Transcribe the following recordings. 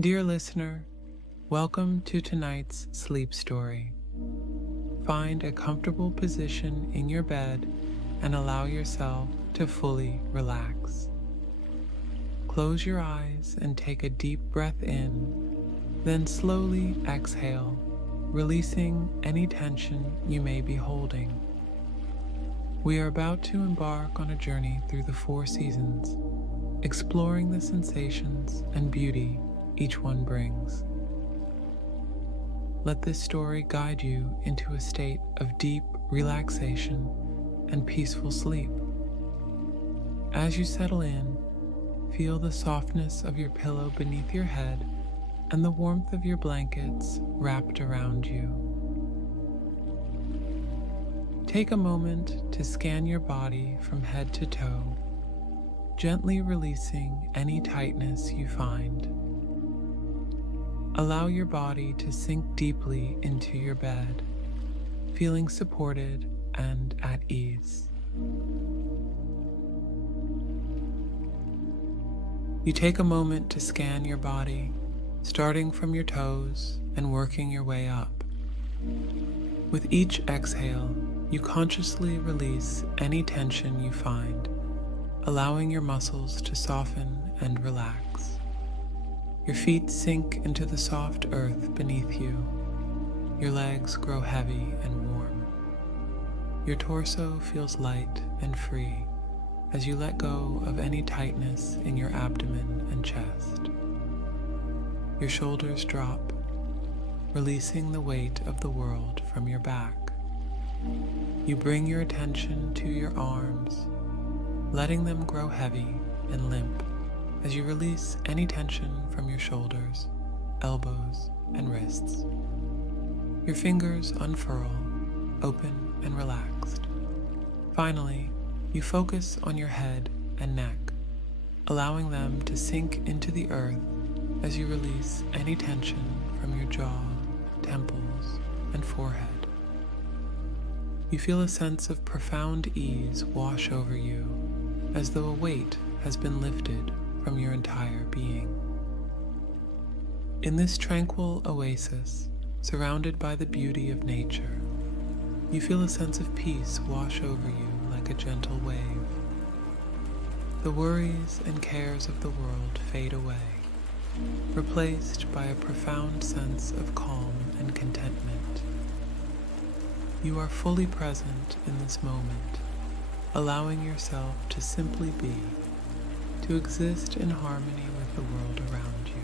Dear listener, welcome to tonight's sleep story. Find a comfortable position in your bed and allow yourself to fully relax. Close your eyes and take a deep breath in, then slowly exhale, releasing any tension you may be holding. We are about to embark on a journey through the 4 seasons, exploring the sensations and beauty each one brings. Let this story guide you into a state of deep relaxation and peaceful sleep. As you settle in, feel the softness of your pillow beneath your head and the warmth of your blankets wrapped around you. Take a moment to scan your body from head to toe, gently releasing any tightness you find. Allow your body to sink deeply into your bed, feeling supported and at ease. You take a moment to scan your body, starting from your toes and working your way up. With each exhale, you consciously release any tension you find, allowing your muscles to soften and relax. Your feet sink into the soft earth beneath you. Your legs grow heavy and warm. Your torso feels light and free as you let go of any tightness in your abdomen and chest. Your shoulders drop, releasing the weight of the world from your back. You bring your attention to your arms, letting them grow heavy and limp as you release any tension from your shoulders, elbows, and wrists. Your fingers unfurl, open and relaxed. Finally, you focus on your head and neck, allowing them to sink into the earth as you release any tension from your jaw, temples, and forehead. You feel a sense of profound ease wash over you, as though a weight has been lifted from your entire being. In this tranquil oasis, surrounded by the beauty of nature, you feel a sense of peace wash over you like a gentle wave. The worries and cares of the world fade away, replaced by a profound sense of calm and contentment. You are fully present in this moment, allowing yourself to simply be, to exist in harmony with the world around you.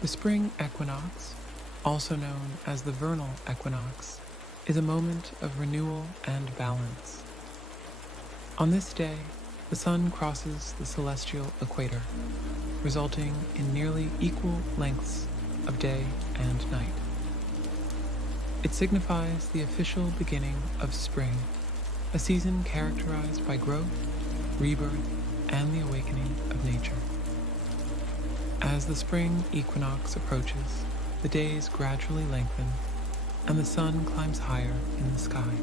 The spring equinox, also known as the vernal equinox, is a moment of renewal and balance. On this day, the sun crosses the celestial equator, resulting in nearly equal lengths of day and night. It signifies the official beginning of spring, a season characterized by growth, rebirth, and the awakening of nature. As the spring equinox approaches, the days gradually lengthen, and the sun climbs higher in the sky.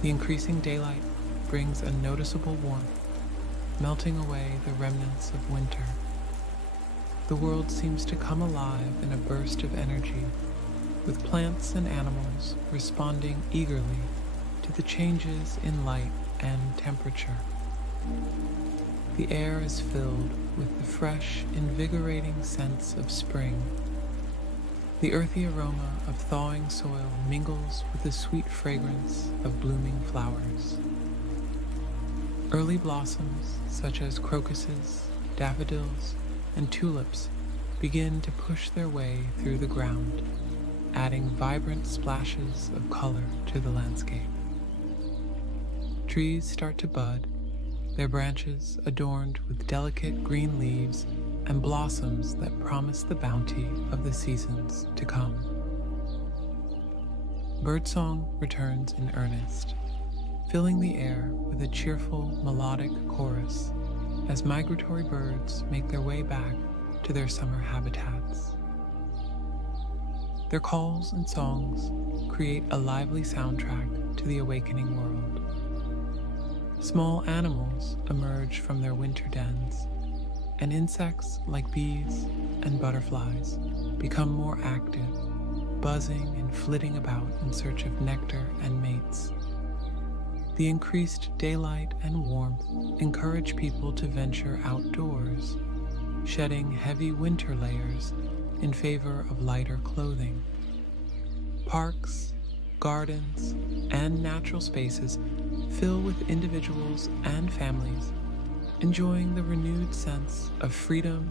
The increasing daylight brings a noticeable warmth, melting away the remnants of winter. The world seems to come alive in a burst of energy, with plants and animals responding eagerly to the changes in light and temperature. The air is filled with the fresh, invigorating sense of spring. The earthy aroma of thawing soil mingles with the sweet fragrance of blooming flowers. Early blossoms, such as crocuses, daffodils, and tulips, begin to push their way through the ground, adding vibrant splashes of color to the landscape. Trees start to bud, their branches adorned with delicate green leaves and blossoms that promise the bounty of the seasons to come. Birdsong returns in earnest, filling the air with a cheerful melodic chorus as migratory birds make their way back to their summer habitats. Their calls and songs create a lively soundtrack to the awakening world. Small animals emerge from their winter dens, and insects like bees and butterflies become more active, buzzing and flitting about in search of nectar and mates. The increased daylight and warmth encourage people to venture outdoors, shedding heavy winter layers in favor of lighter clothing. Parks, gardens, and natural spaces fill with individuals and families enjoying the renewed sense of freedom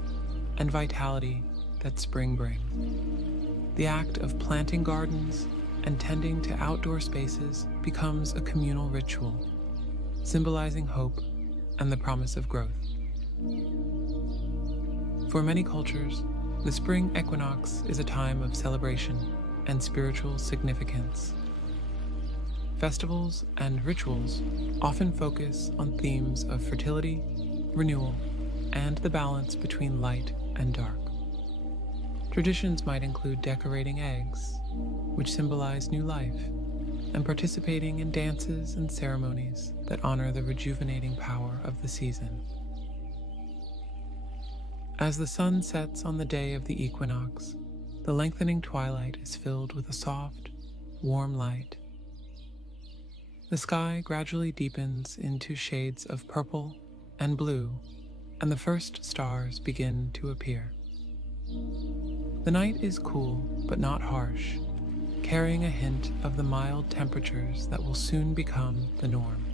and vitality that spring brings. The act of planting gardens and tending to outdoor spaces becomes a communal ritual, symbolizing hope and the promise of growth. For many cultures, the spring equinox is a time of celebration and spiritual significance. Festivals and rituals often focus on themes of fertility, renewal, and the balance between light and dark. Traditions might include decorating eggs, which symbolize new life, and participating in dances and ceremonies that honor the rejuvenating power of the season. As the sun sets on the day of the equinox, the lengthening twilight is filled with a soft, warm light. The sky gradually deepens into shades of purple and blue, and the first stars begin to appear. The night is cool but not harsh, carrying a hint of the mild temperatures that will soon become the norm.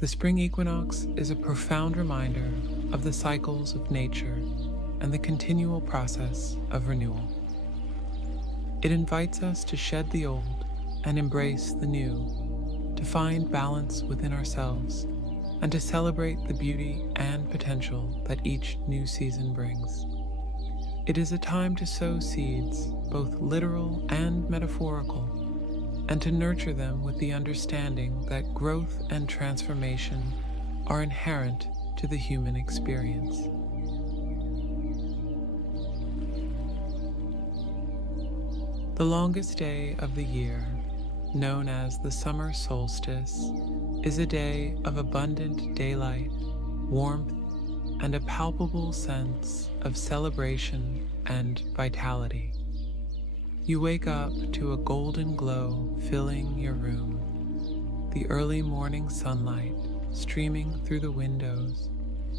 The spring equinox is a profound reminder of the cycles of nature and the continual process of renewal. It invites us to shed the old and embrace the new, to find balance within ourselves, and to celebrate the beauty and potential that each new season brings. It is a time to sow seeds, both literal and metaphorical, and to nurture them with the understanding that growth and transformation are inherent to the human experience. The longest day of the year, known as the summer solstice, is a day of abundant daylight, warmth, and a palpable sense of celebration and vitality. You wake up to a golden glow filling your room, the early morning sunlight streaming through the windows,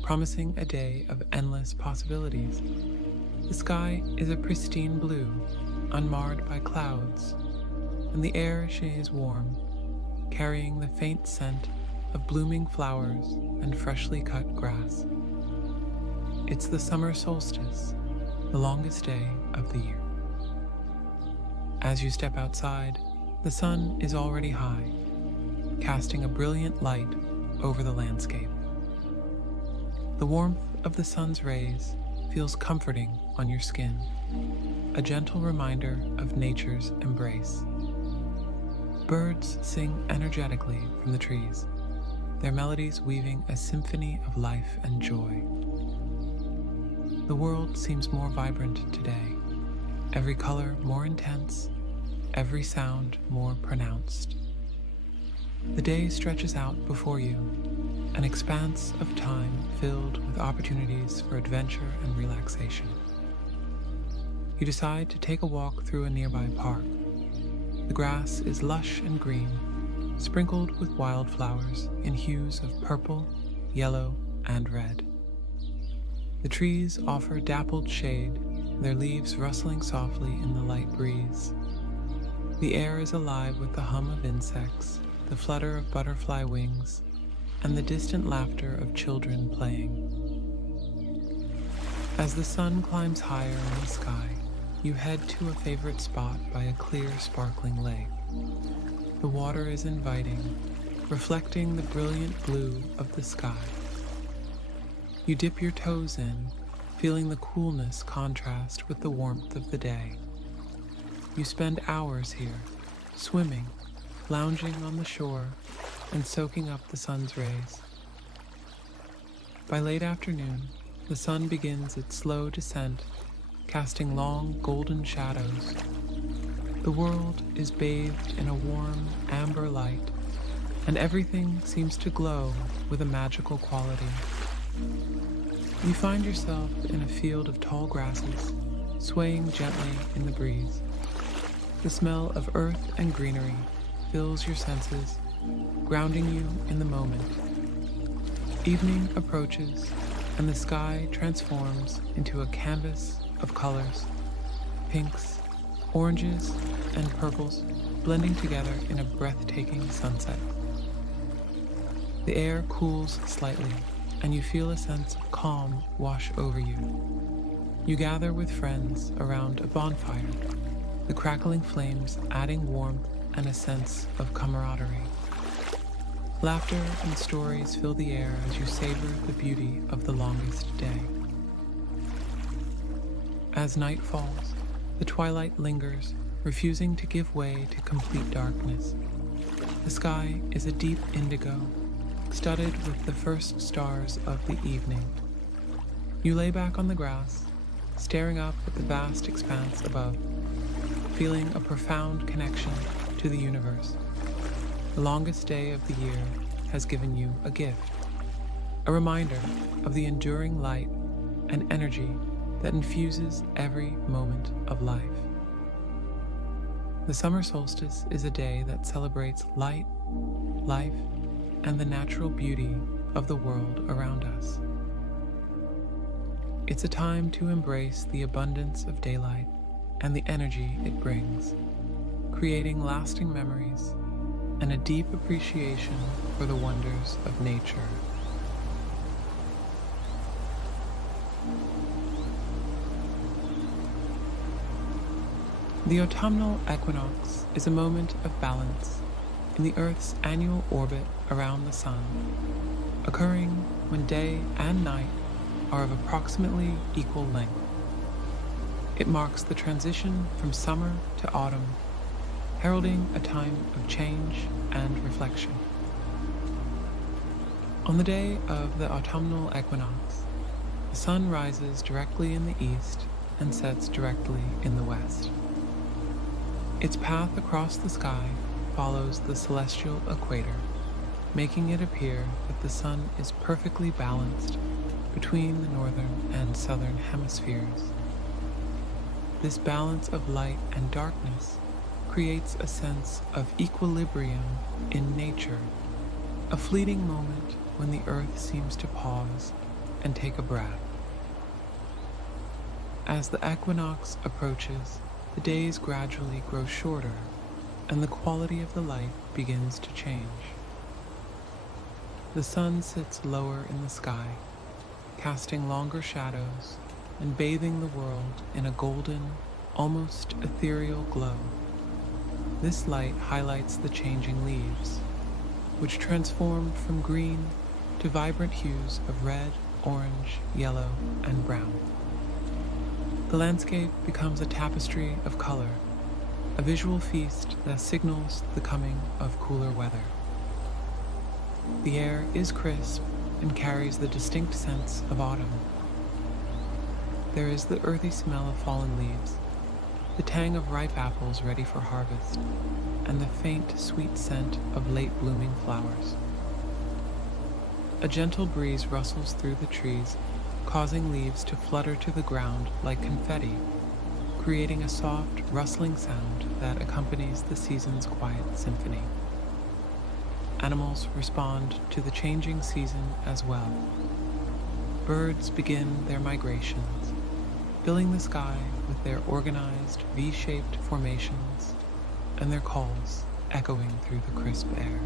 promising a day of endless possibilities. The sky is a pristine blue, unmarred by clouds, and the air stays warm, carrying the faint scent of blooming flowers and freshly cut grass. It's the summer solstice, the longest day of the year. As you step outside, the sun is already high, casting a brilliant light over the landscape. The warmth of the sun's rays feels comforting on your skin, a gentle reminder of nature's embrace. Birds sing energetically from the trees, their melodies weaving a symphony of life and joy. The world seems more vibrant today, every color more intense, every sound more pronounced. The day stretches out before you, an expanse of time filled with opportunities for adventure and relaxation. You decide to take a walk through a nearby park. The grass is lush and green, sprinkled with wildflowers in hues of purple, yellow, and red. The trees offer dappled shade, their leaves rustling softly in the light breeze. The air is alive with the hum of insects, the flutter of butterfly wings, and the distant laughter of children playing. As the sun climbs higher in the sky, you head to a favorite spot by a clear, sparkling lake. The water is inviting, reflecting the brilliant blue of the sky. You dip your toes in, feeling the coolness contrast with the warmth of the day. You spend hours here, swimming, lounging on the shore, and soaking up the sun's rays. By late afternoon, the sun begins its slow descent, casting long golden shadows. The world is bathed in a warm amber light, and everything seems to glow with a magical quality. You find yourself in a field of tall grasses, swaying gently in the breeze. The smell of earth and greenery fills your senses, grounding you in the moment. Evening approaches, and the sky transforms into a canvas of colors, pinks, oranges, and purples blending together in a breathtaking sunset. The air cools slightly, and you feel a sense of calm wash over you. You gather with friends around a bonfire, the crackling flames adding warmth and a sense of camaraderie. Laughter and stories fill the air as you savor the beauty of the longest day. As night falls, the twilight lingers, refusing to give way to complete darkness. The sky is a deep indigo, studded with the first stars of the evening. You lay back on the grass, staring up at the vast expanse above, feeling a profound connection to the universe. The longest day of the year has given you a gift, a reminder of the enduring light and energy that infuses every moment of life. The summer solstice is a day that celebrates light, life, and the natural beauty of the world around us. It's a time to embrace the abundance of daylight and the energy it brings, creating lasting memories and a deep appreciation for the wonders of nature. The autumnal equinox is a moment of balance in the Earth's annual orbit around the sun, occurring when day and night are of approximately equal length. It marks the transition from summer to autumn, heralding a time of change and reflection. On the day of the autumnal equinox, the sun rises directly in the east and sets directly in the west. Its path across the sky follows the celestial equator, making it appear that the sun is perfectly balanced between the northern and southern hemispheres. This balance of light and darkness creates a sense of equilibrium in nature, a fleeting moment when the earth seems to pause and take a breath. As the equinox approaches, the days gradually grow shorter, and the quality of the light begins to change. The sun sits lower in the sky, casting longer shadows and bathing the world in a golden, almost ethereal glow. This light highlights the changing leaves, which transform from green to vibrant hues of red, orange, yellow, and brown. The landscape becomes a tapestry of color, a visual feast that signals the coming of cooler weather. The air is crisp and carries the distinct sense of autumn. There is the earthy smell of fallen leaves, the tang of ripe apples ready for harvest, and the faint, sweet scent of late-blooming flowers. A gentle breeze rustles through the trees, causing leaves to flutter to the ground like confetti, creating a soft, rustling sound that accompanies the season's quiet symphony. Animals respond to the changing season as well. Birds begin their migrations, filling the sky with their organized V-shaped formations and their calls echoing through the crisp air.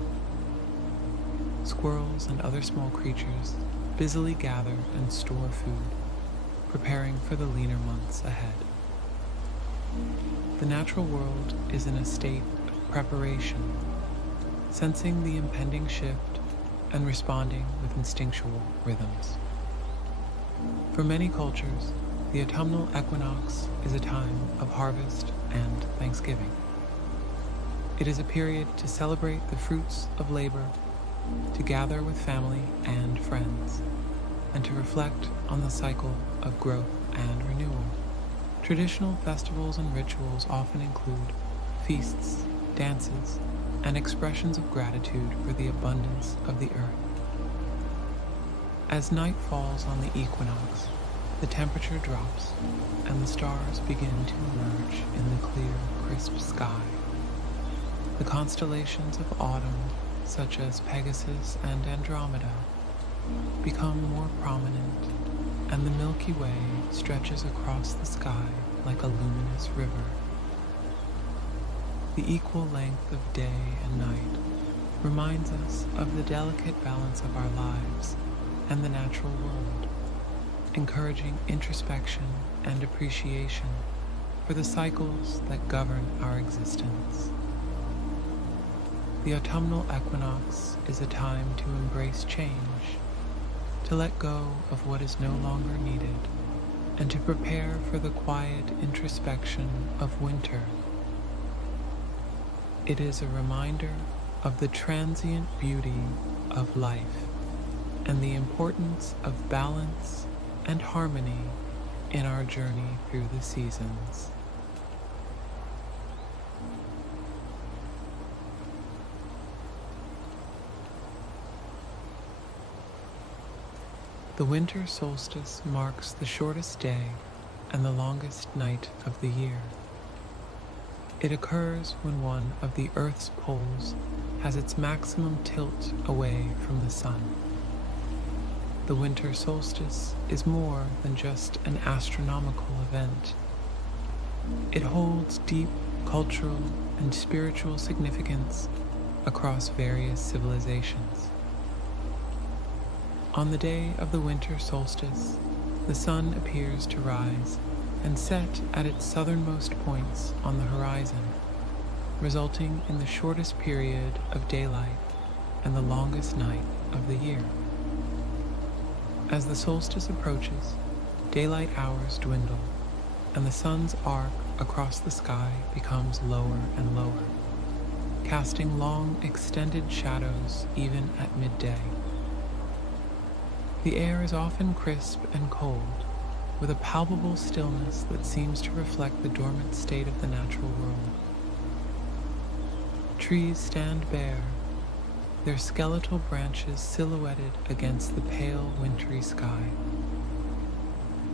Squirrels and other small creatures busily gather and store food, preparing for the leaner months ahead. The natural world is in a state of preparation, sensing the impending shift and responding with instinctual rhythms. For many cultures, the autumnal equinox is a time of harvest and thanksgiving. It is a period to celebrate the fruits of labor, to gather with family and friends, and to reflect on the cycle of growth and renewal. Traditional festivals and rituals often include feasts, dances, and expressions of gratitude for the abundance of the earth. As night falls on the equinox, the temperature drops and the stars begin to emerge in the clear, crisp sky. The constellations of autumn, such as Pegasus and Andromeda, become more prominent, and the Milky Way stretches across the sky like a luminous river. The equal length of day and night reminds us of the delicate balance of our lives and the natural world, encouraging introspection and appreciation for the cycles that govern our existence. The autumnal equinox is a time to embrace change, to let go of what is no longer needed, and to prepare for the quiet introspection of winter. It is a reminder of the transient beauty of life and the importance of balance and harmony in our journey through the seasons. The winter solstice marks the shortest day and the longest night of the year. It occurs when one of the Earth's poles has its maximum tilt away from the sun. The winter solstice is more than just an astronomical event. It holds deep cultural and spiritual significance across various civilizations. On the day of the winter solstice, the sun appears to rise and set at its southernmost points on the horizon, resulting in the shortest period of daylight and the longest night of the year. As the solstice approaches, daylight hours dwindle, and the sun's arc across the sky becomes lower and lower, casting long, extended shadows even at midday. The air is often crisp and cold, with a palpable stillness that seems to reflect the dormant state of the natural world. Trees stand bare, their skeletal branches silhouetted against the pale, wintry sky.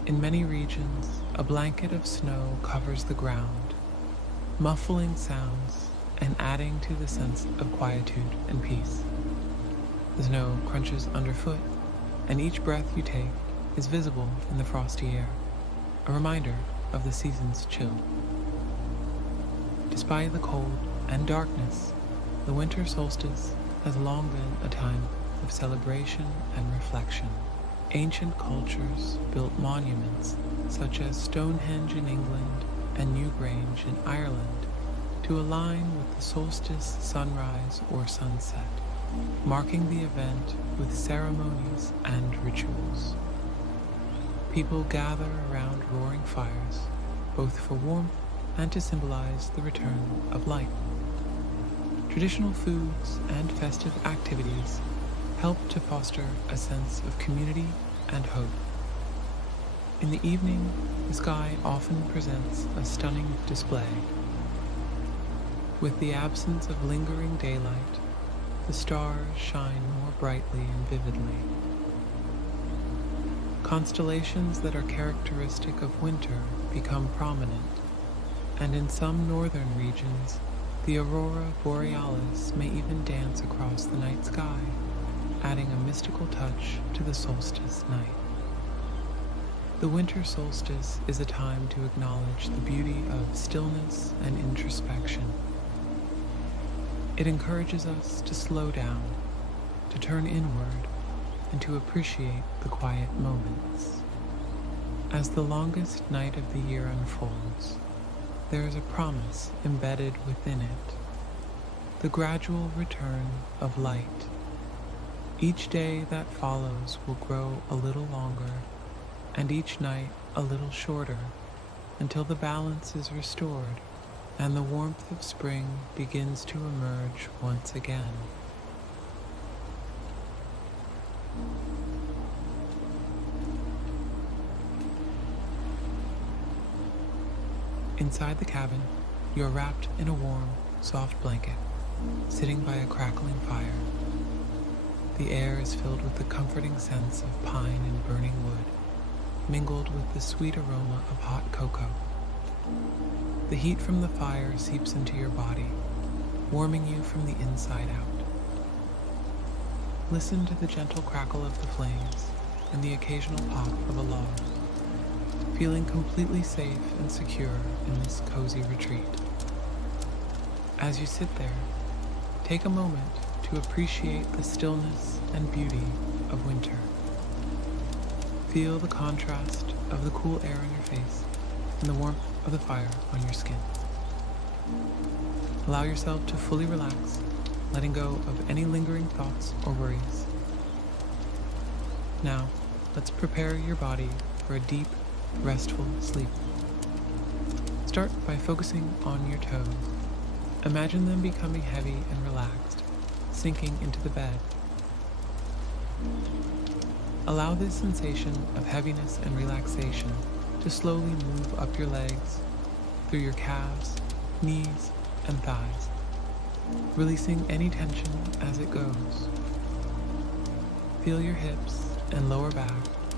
In many regions, a blanket of snow covers the ground, muffling sounds and adding to the sense of quietude and peace. The snow crunches underfoot, and each breath you take is visible in the frosty air, a reminder of the season's chill. Despite the cold and darkness, the winter solstice has long been a time of celebration and reflection. Ancient cultures built monuments such as Stonehenge in England and Newgrange in Ireland to align with the solstice sunrise or sunset, marking the event with ceremonies and rituals. People gather around roaring fires, both for warmth and to symbolize the return of light. Traditional foods and festive activities help to foster a sense of community and hope. In the evening, the sky often presents a stunning display. With the absence of lingering daylight, the stars shine more brightly and vividly. Constellations that are characteristic of winter become prominent, and in some northern regions, the aurora borealis may even dance across the night sky, adding a mystical touch to the solstice night. The winter solstice is a time to acknowledge the beauty of stillness and introspection. It encourages us to slow down, to turn inward, and to appreciate the quiet moments. As the longest night of the year unfolds, there is a promise embedded within it, the gradual return of light. Each day that follows will grow a little longer, and each night a little shorter, until the balance is restored and the warmth of spring begins to emerge once again. Inside the cabin, you are wrapped in a warm, soft blanket, sitting by a crackling fire. The air is filled with the comforting sense of pine and burning wood, mingled with the sweet aroma of hot cocoa. The heat from the fire seeps into your body, warming you from the inside out. Listen to the gentle crackle of the flames and the occasional pop of a log, feeling completely safe and secure in this cozy retreat. As you sit there, take a moment to appreciate the stillness and beauty of winter. Feel the contrast of the cool air on your face and the warmth of the fire on your skin. Allow yourself to fully relax, letting go of any lingering thoughts or worries. Now, let's prepare your body for a deep, restful sleep. Start by focusing on your toes. Imagine them becoming heavy and relaxed, sinking into the bed. Allow this sensation of heaviness and relaxation to slowly move up your legs, through your calves, knees, and thighs, releasing any tension as it goes. Feel your hips and lower back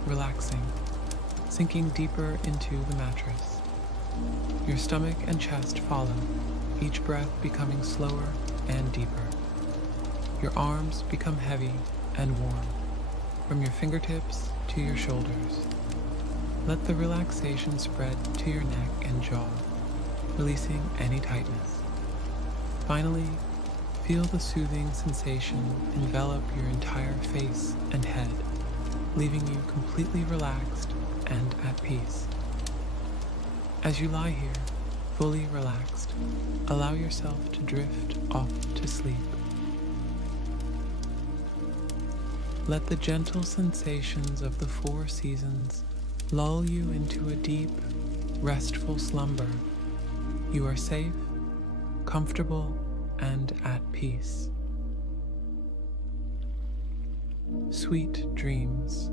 relaxing, sinking deeper into the mattress. Your stomach and chest follow, each breath becoming slower and deeper. Your arms become heavy and warm, from your fingertips to your shoulders. Let the relaxation spread to your neck and jaw, releasing any tightness. Finally, feel the soothing sensation envelop your entire face and head, leaving you completely relaxed and at peace. As you lie here, fully relaxed, allow yourself to drift off to sleep. Let the gentle sensations of the 4 seasons lull you into a deep, restful slumber. You are safe, comfortable, and at peace. Sweet dreams.